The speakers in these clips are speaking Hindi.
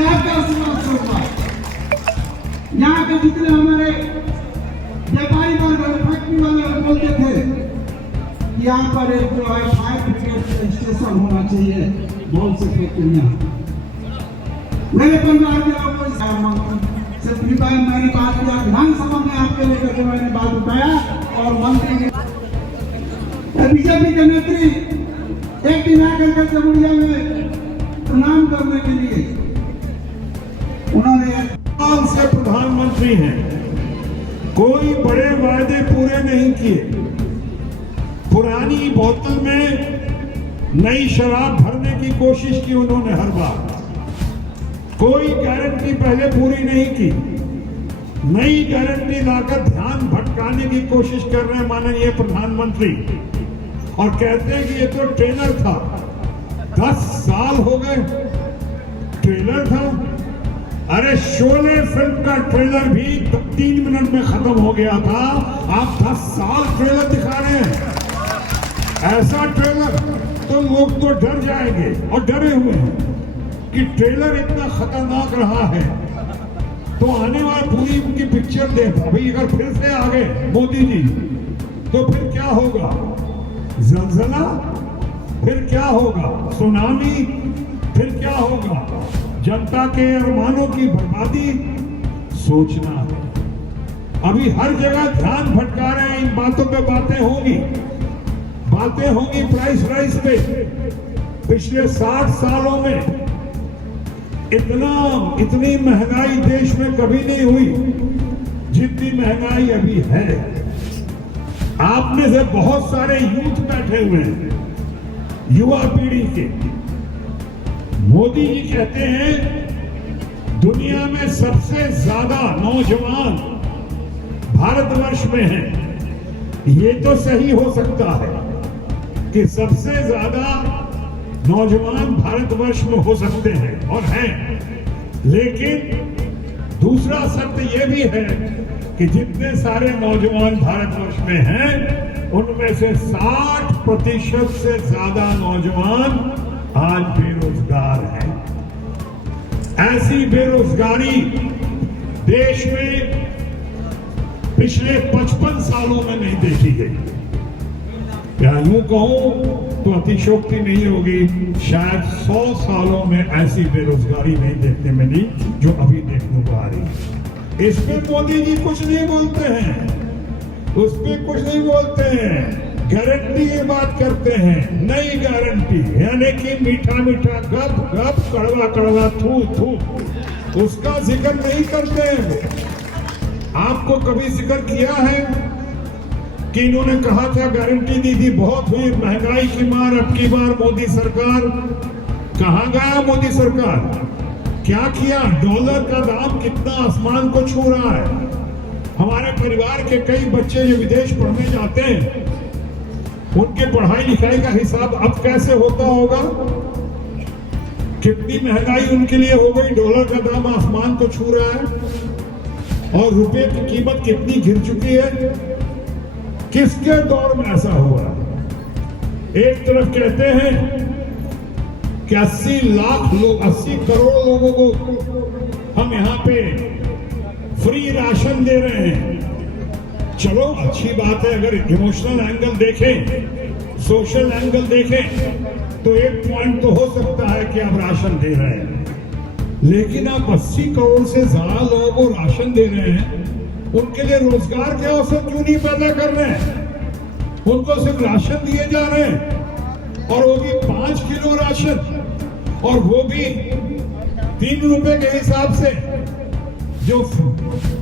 यहाँ का समाज छोड़ना, यहाँ के जितने हमारे व्यापारी वर्ग फैक्ट्री वाले बोलते थे यहाँ पर एक जो है फायर ब्रिगेड स्टेशन होना चाहिए, बहुत से फैक्ट्रियाँ। मेरे परिवार के लोगों से मैंने बात किया, विधानसभा में आपके लेकर के मैंने बात उठाया और मंत्री बीजेपी के नेत्री एक दिन आकर के जमुरिया में प्रणाम करने के लिए उन्होंने साल से प्रधानमंत्री हैं, कोई बड़े वायदे पूरे नहीं किए। पुरानी बोतल में नई शराब भरने की कोशिश की उन्होंने हर बार, कोई गारंटी पहले पूरी नहीं की, नई गारंटी लाकर ध्यान भटकाने की कोशिश कर रहे हैं माननीय प्रधानमंत्री, और कहते हैं कि ये तो ट्रेलर था। 10 साल हो गए ट्रेलर था। अरे शोले फिल्म का ट्रेलर भी 3 मिनट में खत्म हो गया था, आप 10 साल ट्रेलर दिखा रहे हैं। ऐसा ट्रेलर तो लोग तो डर जाएंगे और डरे हुए हैं कि ट्रेलर इतना खतरनाक रहा है तो आने वाली पूरी उनकी पिक्चर देख। अभी अगर फिर से आ गए मोदी जी तो फिर क्या होगा? जलजला, फिर क्या होगा? सुनामी, फिर क्या होगा? जनता के अरमानों की बर्बादी सोचना है। अभी हर जगह ध्यान भटका रहे हैं, इन बातों पे बातें होंगी प्राइस राइस पे। पिछले 60 सालों में इतनी महंगाई देश में कभी नहीं हुई जितनी महंगाई अभी है। आप में से बहुत सारे यूथ बैठे हुए हैं, युवा पीढ़ी के। मोदी जी कहते हैं दुनिया में सबसे ज्यादा नौजवान भारतवर्ष में हैं। ये तो सही हो सकता है कि सबसे ज्यादा नौजवान भारतवर्ष में हो सकते हैं और हैं, लेकिन दूसरा सत्य यह भी है कि जितने सारे नौजवान भारतवर्ष में हैं उनमें से 60% से ज्यादा नौजवान आज बेरोजगार हैं। ऐसी बेरोजगारी देश में पिछले 55 सालों में नहीं देखी गई। या यूं कहूं तो अतिशोक्ति नहीं होगी, शायद 100 सालों में ऐसी बेरोजगारी नहीं देखने मिली जो अभी देखने को आ रही है। इस पे मोदी जी कुछ नहीं बोलते हैं, उस पे कुछ नहीं बोलते हैं। गारंटी की बात करते हैं, नई गारंटी, यानी कि मीठा मीठा गप गप, कड़वा कड़वा थू थू, उसका जिक्र नहीं करते हैं। आपको कभी जिक्र किया है कि इन्होंने कहा था गारंटी दी थी, बहुत हुई महंगाई की मार, अब की बार मोदी सरकार? कहां गया मोदी सरकार? क्या किया? डॉलर का दाम कितना आसमान को छू रहा है। हमारे परिवार के कई बच्चे जो विदेश पढ़ने जाते हैं उनके पढ़ाई लिखाई का हिसाब अब कैसे होता होगा? कितनी महंगाई उनके लिए हो गई, डॉलर का दाम आसमान को छू रहा है और रुपए की कीमत कितनी गिर चुकी है। किसके दौर में ऐसा हुआ? एक तरफ कहते हैं कि 80 करोड़ लोगों को हम यहाँ पे फ्री राशन दे रहे हैं। चलो अच्छी बात है, अगर इमोशनल एंगल देखें, सोशल एंगल देखें तो एक पॉइंट तो हो सकता है कि आप राशन दे रहे हैं, लेकिन आप 80 करोड़ से ज्यादा लोगों को राशन दे रहे हैं, उनके लिए रोजगार के अवसर क्यों नहीं पैदा कर रहे हैं? उनको सिर्फ राशन दिए जा रहे हैं और वो भी 5 किलो राशन, और वो भी 3 रुपए के हिसाब से, जो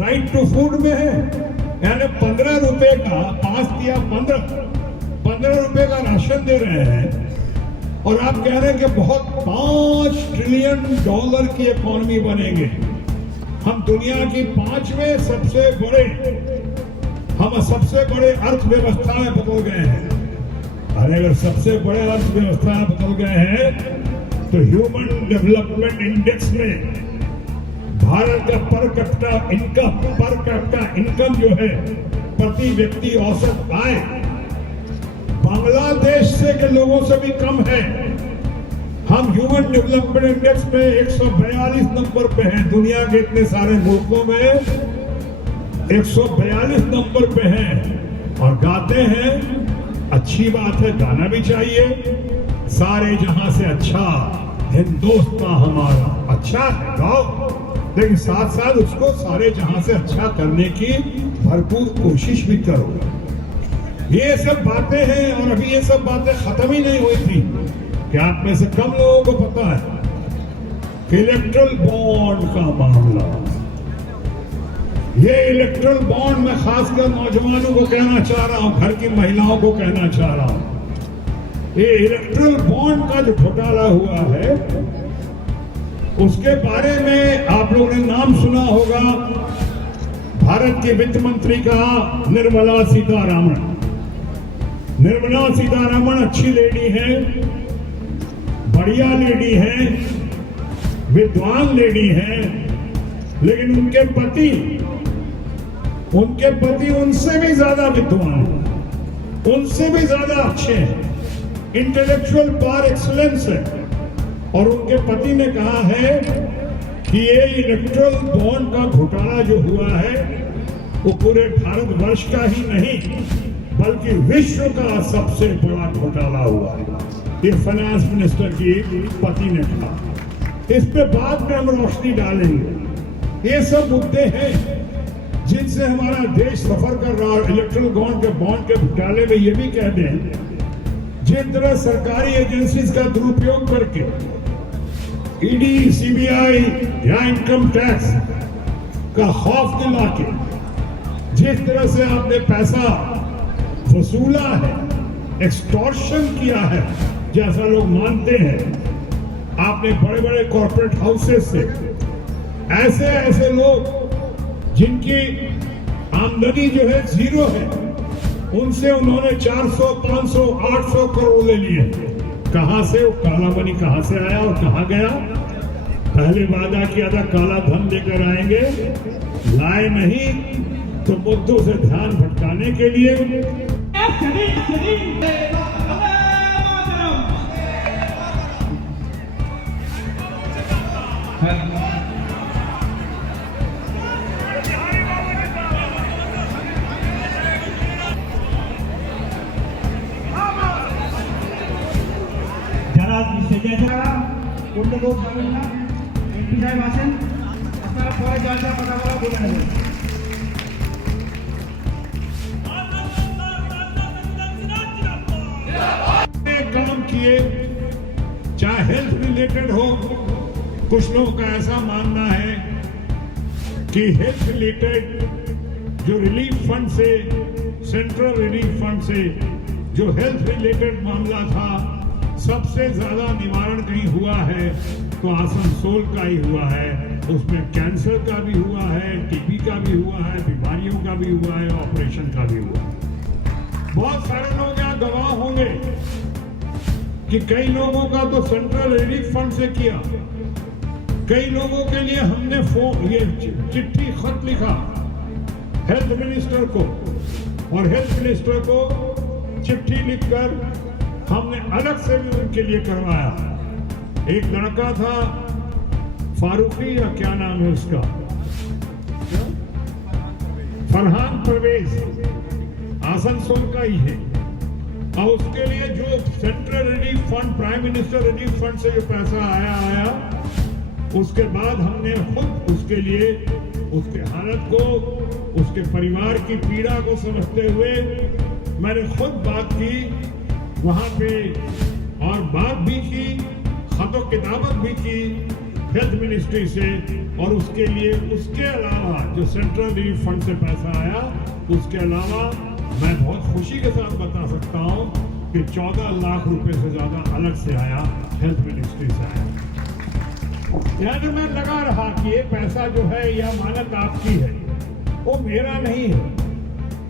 राइट टू फूड में है, यानी 15 रुपए का 5 या 15 रुपए का राशन दे रहे हैं। और आप कह रहे हैं कि बहुत $5 ट्रिलियन की इकोनॉमी बनेंगे। हम दुनिया की 5वें सबसे बड़े अर्थव्यवस्था में बदल गए हैं। अरे अगर सबसे बड़े अर्थव्यवस्था में बदल गए हैं तो ह्यूमन डेवलपमेंट इंडेक्स में भारत का पर कैपिटा इनकम जो है, प्रति व्यक्ति औसत आय, बांग्लादेश से के लोगों से भी कम है। हम ह्यूमन डेवलपमेंट इंडेक्स में 142 नंबर पे हैं। दुनिया के इतने सारे मुल्कों में 142 नंबर पे हैं और गाते हैं। अच्छी बात है, गाना भी चाहिए। सारे जहां से अच्छा हिंदुस्तान हमारा, अच्छा है गाओ, लेकिन साथ साथ उसको सारे जहां से अच्छा करने की भरपूर कोशिश भी करो। ये सब बातें हैं और अभी ये सब बातें खत्म ही नहीं हुई थी कि आप में से कम लोगों को पता है कि इलेक्ट्रल बॉन्ड का मामला, ये इलेक्ट्रल बॉन्ड में खासकर नौजवानों को कहना चाह रहा हूं, घर की महिलाओं को कहना चाह रहा हूं, ये इलेक्ट्रल बॉन्ड का जो घोटाला हुआ है उसके बारे में आप लोगों ने नाम सुना होगा। भारत के वित्त मंत्री का निर्मला सीतारामन। निर्मला सीतारामन अच्छी लेडी है, बढ़िया लेडी है, विद्वान लेडी है, लेकिन उनके पति उनसे भी ज्यादा विद्वान हैं, उनसे भी ज्यादा अच्छे हैं, इंटेलेक्चुअल पार एक्सीलेंस है। और उनके पति ने कहा है कि ये इलेक्ट्रल बॉन्ड का घोटाला जो हुआ है वो पूरे भारतवर्ष का ही नहीं बल्कि विश्व का सबसे बड़ा घोटाला हुआ है। ये फाइनेंस मिनिस्टर की पति ने कहा। इस पे बाद में हम रोशनी डालेंगे। ये सब मुद्दे हैं जिनसे हमारा देश सफर कर रहा है। इलेक्ट्रल बॉन्ड के घोटाले में ये भी कह दें, जिस तरह सरकारी एजेंसीज का दुरुपयोग करके ईडी, सीबीआई या इनकम टैक्स का खौफ दिला के जिस तरह से आपने पैसा वसूला है, एक्सटॉर्शन किया है, जैसा लोग मानते हैं, आपने बड़े बड़े कॉर्पोरेट हाउसेस से ऐसे लोग जिनकी आमदनी जो है जीरो है, उनसे उन्होंने 400, 500, 800 करोड़ ले लिए। कहां से वो काला मनी कहां से आया और कहां गया? पहले वादा किया था काला धन लेकर आएंगे, लाए नहीं तो मुद्दों से ध्यान भटकाने के लिए অন্য লোক যাবেন না, এমপি সাহেব আসেন, আপনারা পরে যা যা কথা বলা বলে নেবেন। काम किए, चाहे हेल्थ रिलेटेड हो। कुछ लोगों का ऐसा मानना है कि हेल्थ रिलेटेड जो रिलीफ फंड से, सेंट्रल रिलीफ फंड से जो हेल्थ रिलेटेड मामला था, सबसे ज्यादा निवारण कहीं हुआ है तो आसनसोल का ही हुआ है। उसमें कैंसर का भी हुआ है, टीबी का भी हुआ है, बीमारियों का भी हुआ है, ऑपरेशन का भी हुआ है। बहुत सारे लोग यहाँ गवाह होंगे कि कई लोगों का तो सेंट्रल रिलीफ फंड से किया, कई लोगों के लिए हमने ये चिट्ठी खत लिखा हेल्थ मिनिस्टर को, और हेल्थ मिनिस्टर को चिट्ठी लिखकर हमने अलग से भी उनके लिए करवाया। एक लड़का था फारूकी या क्या नाम है उसका, फरहान परवेज, आसनसोल का ही है, और उसके लिए जो central relief fund, prime minister relief fund से जो पैसा आया, उसके बाद हमने खुद उसके लिए उसके हालत को, उसके परिवार की पीड़ा को समझते हुए मैंने खुद बात की वहां पे, और बात भी की, खतो किताबत भी की हेल्थ मिनिस्ट्री से, और उसके लिए उसके अलावा जो सेंट्रल रिलीफ फंड से पैसा आया, उसके अलावा मैं बहुत खुशी के साथ बता सकता हूं कि 14 लाख रुपए से ज्यादा अलग से आया, हेल्थ मिनिस्ट्री से आया। यानी मैं लगा रहा कि ये पैसा जो है यह मानक आपकी है, वो मेरा नहीं है।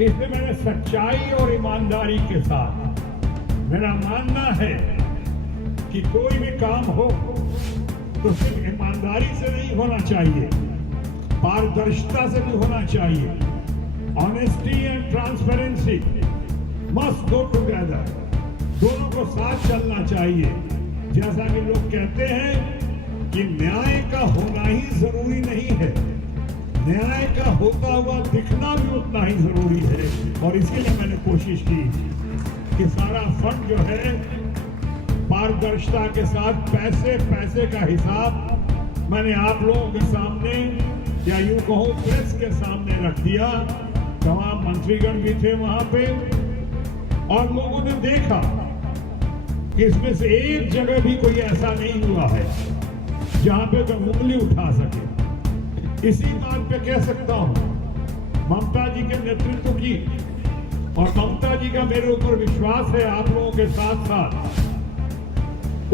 इसलिए मैंने सच्चाई और ईमानदारी के साथ, मेरा मानना है कि कोई भी काम हो तो सिर्फ ईमानदारी से नहीं होना चाहिए, पारदर्शिता से भी होना चाहिए। Honesty and transparency must go together, दोनों को साथ चलना चाहिए। जैसा कि लोग कहते हैं कि न्याय का होना ही जरूरी नहीं है, न्याय का होता हुआ दिखना भी उतना ही जरूरी है। और इसीलिए मैंने कोशिश की कि सारा फंड जो है पारदर्शिता के साथ पैसे का हिसाब मैंने आप लोगों के सामने या यूं कहो प्रेस के सामने रख दिया। तमाम मंत्रीगण भी थे वहां पे और लोगों ने देखा कि इसमें से एक जगह भी कोई ऐसा नहीं हुआ है जहां पे कोई उंगली उठा सके। इसी बात पे कह सकता हूं ममता जी के नेतृत्व की और ममता जी का मेरे ऊपर विश्वास है आप लोगों के साथ साथ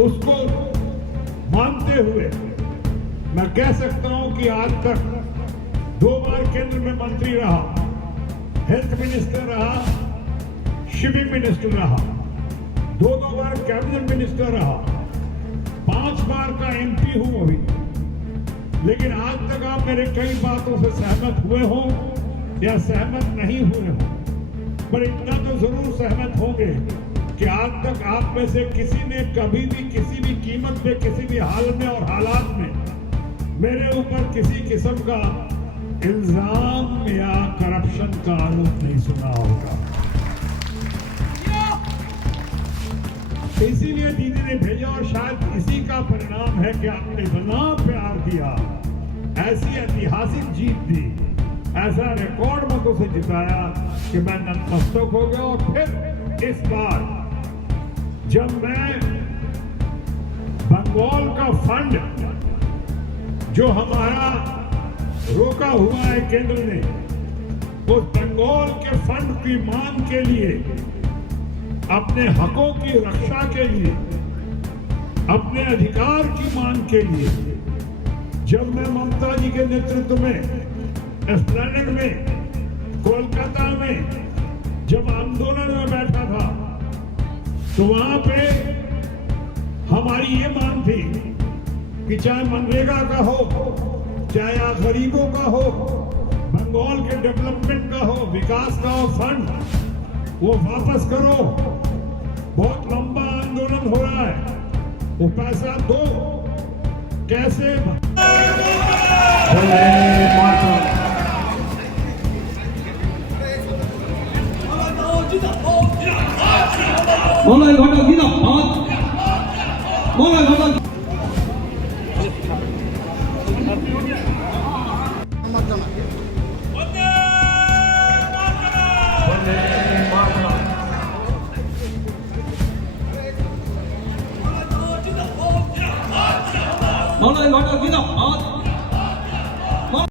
उसको मानते हुए मैं कह सकता हूं कि आज तक 2 बार केंद्र में मंत्री रहा, हेल्थ मिनिस्टर रहा, शिपिंग मिनिस्टर रहा, 2 बार कैबिनेट मिनिस्टर रहा, 5 बार का एमपी हूं अभी। लेकिन आज तक आप मेरे कई बातों से सहमत हुए हो या सहमत नहीं हुए हो, पर इतना तो जरूर सहमत होंगे कि आज तक आप में से किसी ने कभी भी किसी भी कीमत पे किसी भी हाल में और हालात में मेरे ऊपर किसी किस्म का इल्जाम या करप्शन का आरोप नहीं सुना होगा। इसीलिए दीदी ने भेजा और शायद इसी का परिणाम है कि आपने इतना प्यार दिया, ऐसी ऐतिहासिक जीत दी, ऐसा रिकॉर्ड मतों से जिताया कि मैं नतमस्तक हो गया। और फिर इस बार जब मैं बंगाल का फंड जो हमारा रोका हुआ है केंद्र ने, उस बंगाल के फंड की मांग के लिए, अपने हकों की रक्षा के लिए, अपने अधिकार की मांग के लिए, जब मैं ममता जी के नेतृत्व में एस्प्लेनेड में कोलकाता में जब आंदोलन में बैठा था तो वहां पे हमारी ये मांग थी कि चाहे मनरेगा का हो, चाहे गरीबों का हो, बंगाल के डेवलपमेंट का हो, विकास का हो फंड, वो वापस करो। बहुत लंबा आंदोलन हो रहा है, वो पैसा दो। कैसे मलाई घटा किन मलाई घटा मलाई घटा किन